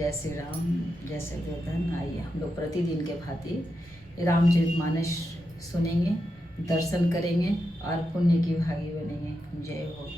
जय श्री राम, जय श्री देवधन। आइए हम लोग प्रतिदिन के भांति रामचरितमानस सुनेंगे, दर्शन करेंगे और पुण्य की भागी बनेंगे। जय हो।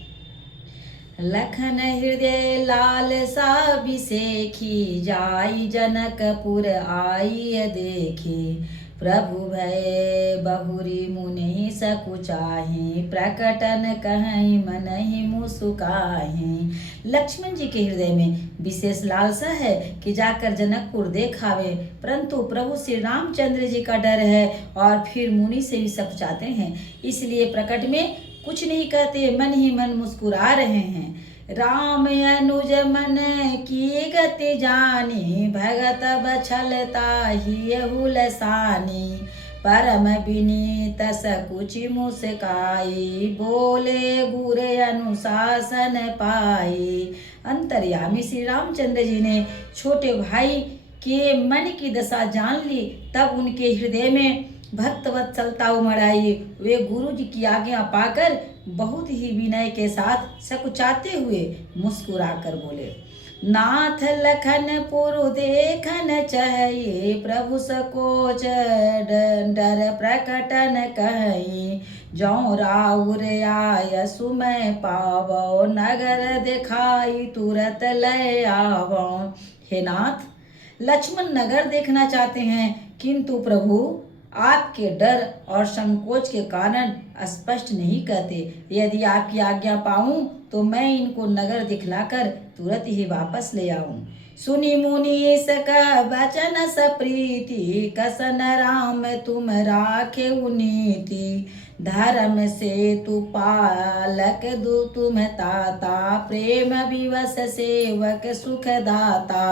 लखन हृदय लाल सा बिसेखी, जाई जनकपुर आई देखी। प्रभु भय बहुरी मुनि सकुचाहि, प्रकटन कहीं मनहि मुस्काहि। लक्ष्मण जी के हृदय में विशेष लालसा है कि जाकर जनकपुर देखावे, परंतु प्रभु श्री रामचंद्र जी का डर है और फिर मुनि से भी सकुचाते हैं, इसलिए प्रकट में कुछ नहीं कहते, मन ही मन मुस्कुरा रहे हैं। राम अनुज मन की गति जानी, भगत बछलता ही हुलसानी। परम विनीत सकुचि मुस्काई, बोले गुरे अनुशासन पाई। अंतर्यामी श्री रामचंद्र जी ने छोटे भाई के मन की दशा जान ली, तब उनके हृदय में भक्त वत्सलता उमड़ आई। वे गुरु जी की आज्ञा पाकर बहुत ही विनय के साथ सकुचाते हुए मुस्कुरा कर बोले, नाथ लखन पुरु देखन चाहिए, प्रभु सकोच डर प्रकटन कहीं। जौ राउर आय सुमय पावो, नगर दिखाई तुरत लय आवो। हे नाथ, लक्ष्मण नगर देखना चाहते हैं, किंतु प्रभु आपके डर और संकोच के कारण स्पष्ट नहीं कहते। यदि आपकी आज्ञा पाऊं तो मैं इनको नगर दिखलाकर तुरंत ही वापस ले आऊं। सुनी मुनि सका वचन सप्रीति, कसन राम तुम राखे नीति। धर्म से तु पालक दु तुम ताता, प्रेम विवश सेवक सुख दाता।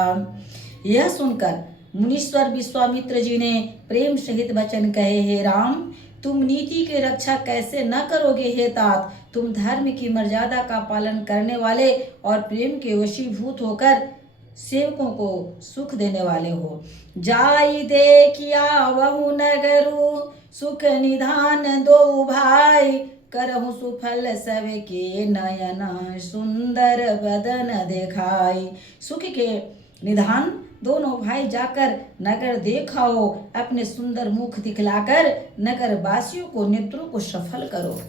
यह सुनकर मुनीश्वर विश्वामित्र जी ने प्रेम सहित वचन कहे, हे राम, तुम नीति की रक्षा कैसे न करोगे हे तात। तुम धर्म की मर्यादा का पालन करने वाले और प्रेम के वशीभूत होकर सेवकों को सुख देने वाले हो। जाई देखिया वहु नगरु, सुख निधान दो भाई। करहु सुफल सब के नयन, सुंदर बदन दिखाई। सुख के निधान दोनों भाई जाकर नगर देखाओ, अपने सुंदर मुख दिखलाकर नगर वासियों को नेत्रों को सफल करो।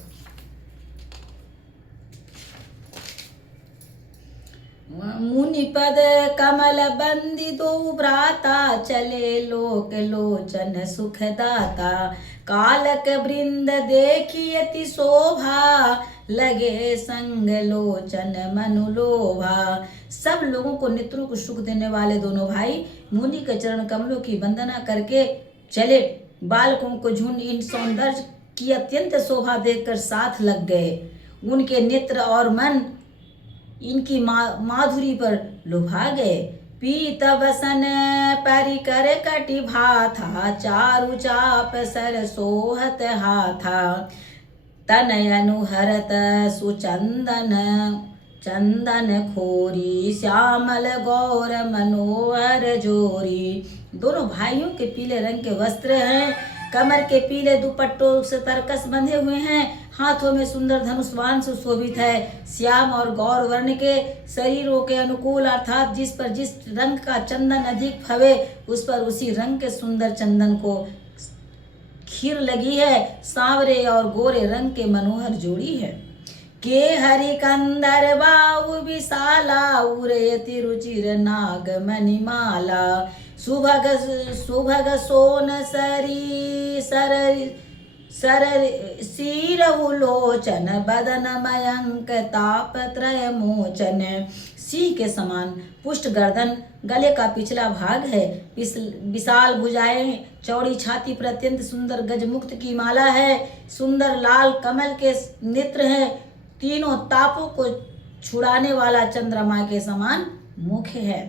मुनि पद कमल बंदी दो भ्राता, चले लोक लोचन सुखदाता। कालक वृंद देखी अति शोभा, लगे संग लोचन मनु लोभा। सब लोगों को नेत्रों को सुख देने वाले दोनों भाई मुनि के चरण कमलों की वंदना करके चले। बालकों को झुंड इन सौंदर्य की अत्यंत शोभा देखकर साथ लग गए। उनके नेत्र और मन इनकी माधुरी पर लुभा गए। पीत वसन परिकर कटि भाथा, चारु चाप सर सोहत हाथा। तनयनु हरत सुचंदन चंदन खोरी, श्यामल गौर मनोहर जोरी। दोनों भाइयों के पीले रंग के वस्त्र हैं, कमर के पीले दुपट्टों से तरकस बंधे हुए हैं, हाथों में सुंदर धनुष बाण सुशोभित है। श्याम और गौर वर्ण के शरीरों के अनुकूल, अर्थात जिस पर जिस रंग का चंदन अधिक फवे, उस पर उसी रंग के सुंदर चंदन को खीर लगी है। सांवरे और गोरे रंग के मनोहर जोड़ी है। के हरि कंदर बाहु विशाला, उरयति रुचिर नाग मणिमाला। सुभग सोन सरी सर सिरहु लोचन, बदन मयंक ताप त्रय मोचन। सिंह के समान पुष्ट गर्दन, गले का पिछला भाग है, विशाल भुजाएं, चौड़ी छाती पर अत्यंत सुंदर गजमुक्त की माला है। सुंदर लाल कमल के नेत्र हैं, तीनों तापों को छुड़ाने वाला चंद्रमा के समान मुख है।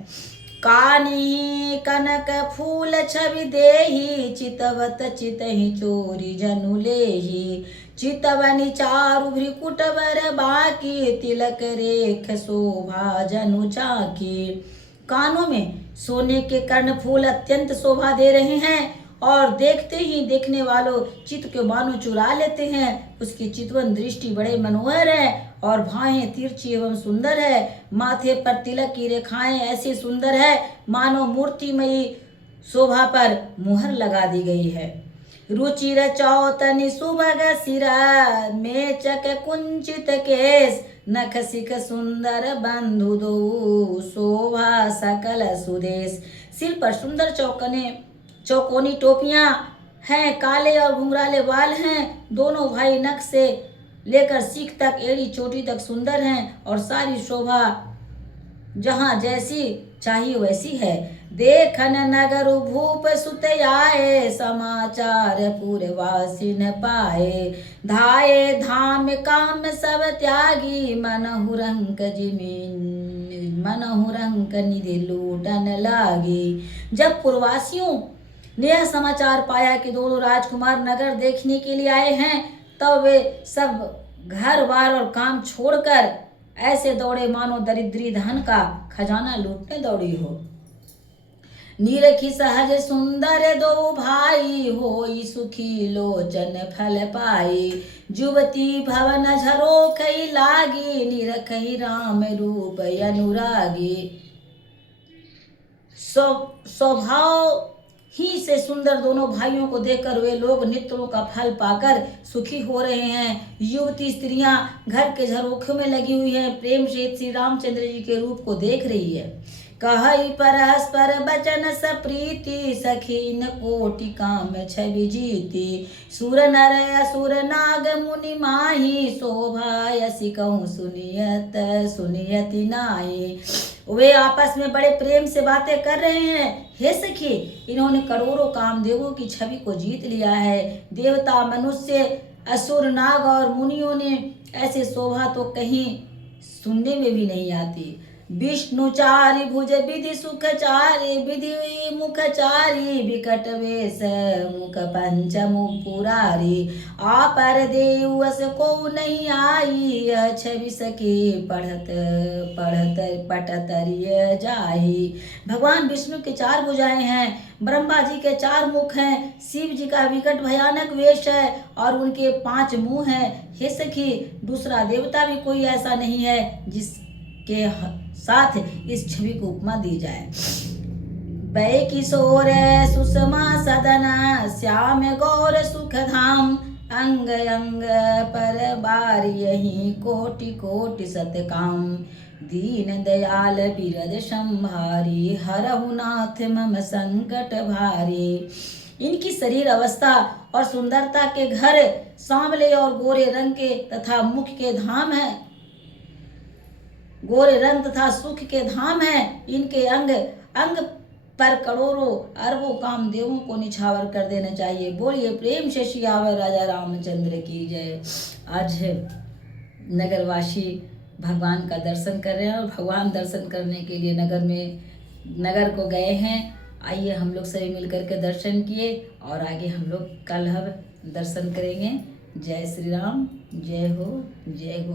कानी कनक फूल छवि देही, चितवत चितहि चोरी जनु लेही। चितवनि चारु भ्रिकुट बर बाकी, तिलक रेख शोभा जनु चाकी। कानों में सोने के कर्णफूल अत्यंत शोभा दे रहे हैं और देखते ही देखने वालों चित्त के मानो चुरा लेते हैं। उसकी चितवन दृष्टि बड़े मनोहर है और भाएं तिरछी एवं सुंदर है। माथे पर तिलक की रेखाएं ऐसी सुंदर है मानो मूर्तिमयी शोभा पर मुहर लगा दी गई है। रुचिर चौतनि सुभग सिरा मेचक कुंचित केस नख सिख सुंदर बंधु दो शोभा सकल सुदेश। सिर पर सुंदर चौकोनी टोपियां हैं, काले और घुंघराले बाल हैं। दोनों भाई नख से लेकर सीख तक एड़ी चोटी तक सुंदर हैं और सारी शोभा जहाँ जैसी चाहिए वैसी है। देखन नगर भूप सुत आए समाचार पूर्ववासी न पाए। धाये धाम काम सब त्यागी मनहु रंक निधि लूटन लागी। जब पूर्ववासियों ने यह समाचार पाया कि दोनों राजकुमार नगर देखने के लिए आए हैं तब वे सब घर बार और काम छोड़कर ऐसे दौड़े मानो दरिद्री धन का खजाना लूटने दौड़ी हो। निरखी सहज सुंदर दो भाई होई सुखी लोचन फल पाई। जुवती भवन झरोखई लागी निरखई राम रूप अनुरागी। स्वभाव ही से सुंदर दोनों भाइयों को देखकर वे लोग नेत्रों का फल पाकर सुखी हो रहे हैं। युवती स्त्रियां घर के झरोखे में लगी हुई हैं, प्रेम से श्री रामचंद्र जी के रूप को देख रही है। कहई परस्पर बचन सप्रीति सखीन कोटि काम छवि जीती। सुर नर असुर नाग मुनि माही शोभा यसी कहूँ सुनियति नाई। वे आपस में बड़े प्रेम से बातें कर रहे हैं। हे सखी, इन्होंने करोड़ों कामदेवों की छवि को जीत लिया है। देवता, मनुष्य, असुर, नाग और मुनियों ने ऐसी शोभा तो कहीं सुनने में भी नहीं आती। विष्णुचारी भुज विधि सुखचारी विधि मुखचारी विकट वेश मुख पंचमुख पुरारी। आपर देवस को नहीं आई यह छवि सखी पढ़त पटतरिय जाही। भगवान विष्णु के 4 भुजाएं हैं, ब्रह्मा जी के 4 मुख हैं, शिव जी का विकट भयानक वेश है और उनके 5 मुंह हैं। हे सखी, दूसरा देवता भी कोई ऐसा नहीं है जिसके साथ इस छवि को उपमा दी जाए। बै किशोर सुषमा सदन श्याम गौर सुख धाम। अंग अंग पर बार यही कोटि कोटि सतकाम। दीन दयाल बिरद संभारी हरहु नाथ मम संकट भारी। इनकी शरीर अवस्था और सुंदरता के घर सांवले और गोरे रंग के तथा मुख के धाम है, गोरे रंग तथा सुख के धाम है। इनके अंग अंग पर करोड़ों अरबों कामदेवों को निछावर कर देना चाहिए। बोलिए प्रेम से सियावर राजा रामचंद्र की जय। आज नगरवासी भगवान का दर्शन कर रहे हैं और भगवान दर्शन करने के लिए नगर को गए हैं। आइए हम लोग सभी मिलकर के दर्शन किए और आगे हम लोग कल दर्शन करेंगे। जय श्री राम, जय हो, जय हो।